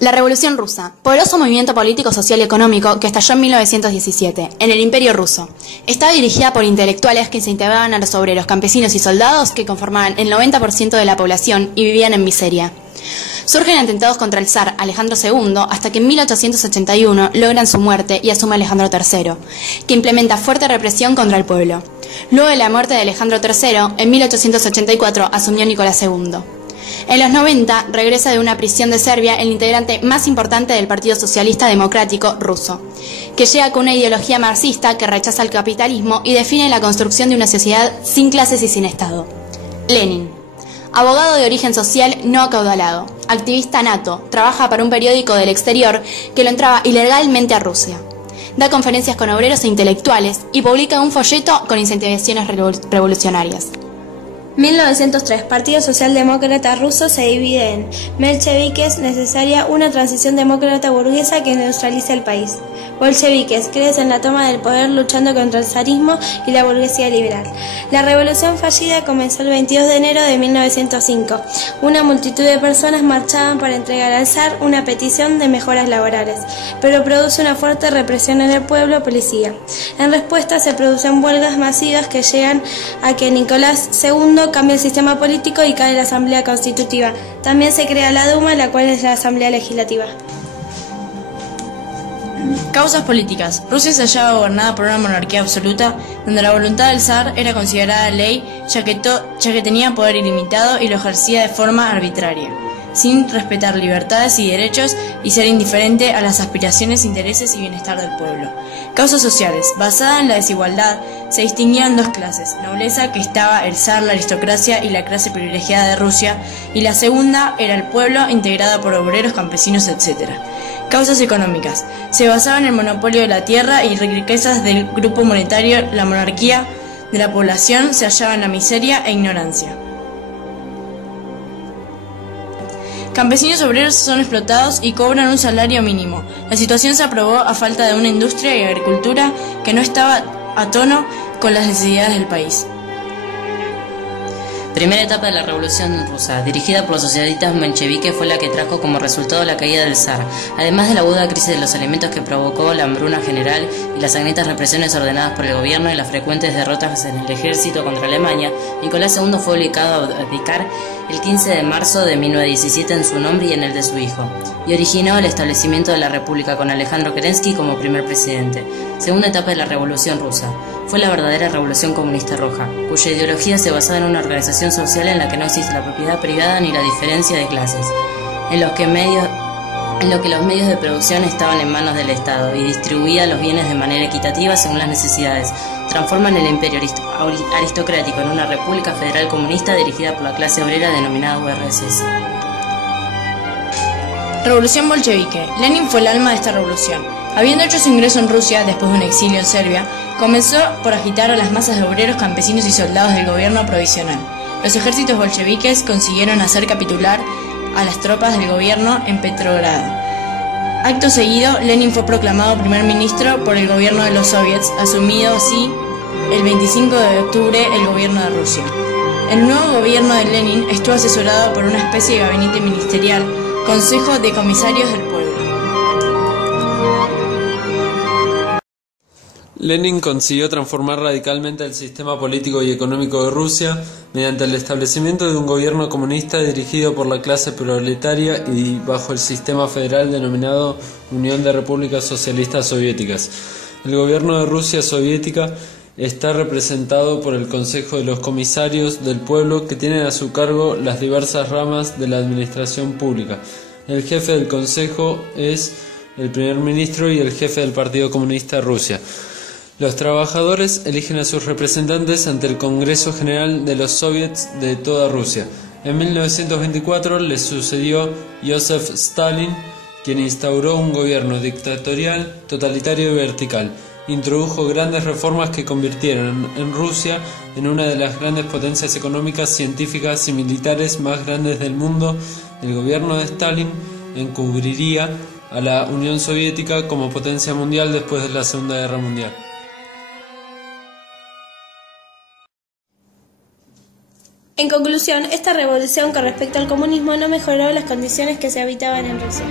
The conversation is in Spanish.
La Revolución Rusa, poderoso movimiento político, social y económico que estalló en 1917, en el Imperio Ruso. Estaba dirigida por intelectuales que se integraban a los obreros, campesinos y soldados que conformaban el 90% de la población y vivían en miseria. Surgen atentados contra el zar Alejandro II hasta que en 1881 logran su muerte y asume Alejandro III, que implementa fuerte represión contra el pueblo. Luego de la muerte de Alejandro III, en 1884 asumió Nicolás II. En los 90 regresa de una prisión de Serbia el integrante más importante del Partido Socialista Democrático ruso, que llega con una ideología marxista que rechaza el capitalismo y define la construcción de una sociedad sin clases y sin Estado. Lenin. Abogado de origen social no acaudalado, activista nato, trabaja para un periódico del exterior que lo entraba ilegalmente a Rusia. Da conferencias con obreros e intelectuales y publica un folleto con incentivaciones revolucionarias. 1903. Partido Socialdemócrata Ruso se divide en mencheviques, necesaria una transición demócrata burguesa que industrialice el país. Bolcheviques, crees en la toma del poder luchando contra el zarismo y la burguesía liberal. La revolución fallida comenzó el 22 de enero de 1905. Una multitud de personas marchaban para entregar al zar una petición de mejoras laborales, pero produce una fuerte represión en el pueblo policía. En respuesta se producen huelgas masivas que llegan a que Nicolás II cambia el sistema político y cae la Asamblea Constitutiva. También se crea la Duma, la cual es la Asamblea Legislativa. Causas políticas. Rusia se hallaba gobernada por una monarquía absoluta, donde la voluntad del zar era considerada ley, ya que tenía poder ilimitado y lo ejercía de forma arbitraria, sin respetar libertades y derechos y ser indiferente a las aspiraciones, intereses y bienestar del pueblo. Causas sociales. Basada en la desigualdad, se distinguían dos clases: nobleza, que estaba el zar, la aristocracia y la clase privilegiada de Rusia, y la segunda era el pueblo, integrada por obreros, campesinos, etc. Causas económicas. Se basaba en el monopolio de la tierra y riquezas del grupo monetario. La monarquía de la población se hallaba en la miseria e ignorancia. Campesinos obreros son explotados y cobran un salario mínimo. La situación se agravó a falta de una industria y agricultura que no estaba a tono con las necesidades del país. Primera etapa de la Revolución Rusa, dirigida por los socialistas mencheviques, fue la que trajo como resultado la caída del zar. Además de la aguda crisis de los alimentos que provocó la hambruna general y las sangrientas represiones ordenadas por el gobierno y las frecuentes derrotas en el ejército contra Alemania, Nicolás II fue obligado a abdicar el 15 de marzo de 1917 en su nombre y en el de su hijo, y originó el establecimiento de la República con Alejandro Kerensky como primer presidente. Segunda etapa de la Revolución Rusa. Fue la verdadera Revolución Comunista Roja, cuya ideología se basaba en una organización social en la que no existe la propiedad privada ni la diferencia de clases, en lo que los medios de producción estaban en manos del Estado y distribuía los bienes de manera equitativa según las necesidades. Transforman el imperio aristocrático en una república federal comunista dirigida por la clase obrera denominada URSS. Revolución bolchevique. Lenin fue el alma de esta revolución. Habiendo hecho su ingreso en Rusia después de un exilio en Serbia, comenzó por agitar a las masas de obreros, campesinos y soldados del gobierno provisional. Los ejércitos bolcheviques consiguieron hacer capitular a las tropas del gobierno en Petrogrado. Acto seguido, Lenin fue proclamado primer ministro por el gobierno de los soviets, asumido así el 25 de octubre el gobierno de Rusia. El nuevo gobierno de Lenin estuvo asesorado por una especie de gabinete ministerial, Consejo de Comisarios del Pueblo. Lenin consiguió transformar radicalmente el sistema político y económico de Rusia mediante el establecimiento de un gobierno comunista dirigido por la clase proletaria y bajo el sistema federal denominado Unión de Repúblicas Socialistas Soviéticas. El gobierno de Rusia soviética está representado por el Consejo de los Comisarios del Pueblo, que tienen a su cargo las diversas ramas de la administración pública. El jefe del Consejo es el primer ministro y el jefe del Partido Comunista de Rusia. Los trabajadores eligen a sus representantes ante el Congreso General de los Soviets de toda Rusia. En 1924 le sucedió Joseph Stalin, quien instauró un gobierno dictatorial, totalitario y vertical. Introdujo grandes reformas que convirtieron en Rusia en una de las grandes potencias económicas, científicas y militares más grandes del mundo. El gobierno de Stalin encubriría a la Unión Soviética como potencia mundial después de la Segunda Guerra Mundial. En conclusión, esta revolución con respecto al comunismo no mejoró las condiciones que se habitaban en Rusia.